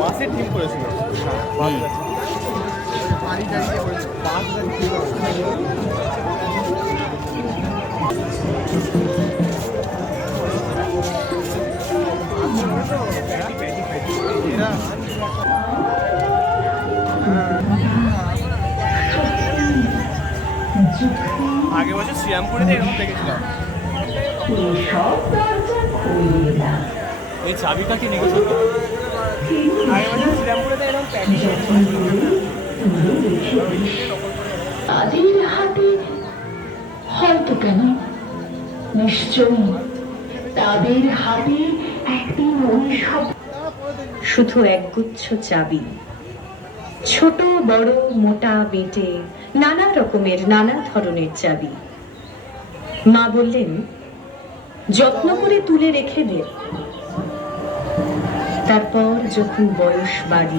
বাসের টিম করেছিল। আগে বছর শ্রীরামপুরেতে এরকম দেখেছিলাম। এই চাবিটা কি নেগেছিল? আগে বছর শ্রীরামপুরেতে এরকম তাদের হাতে হয়তো কেন নিশ্চয়ই তাদের হাতে একদিন ওই সব শুধু একগুচ্ছ চাবি, ছোট বড় মোটা বেটে নানা রকমের নানা ধরনের চাবি। মা বললেন যত্ন করে তুলে রেখে দে। তারপর যখন বয়স বাড়ল,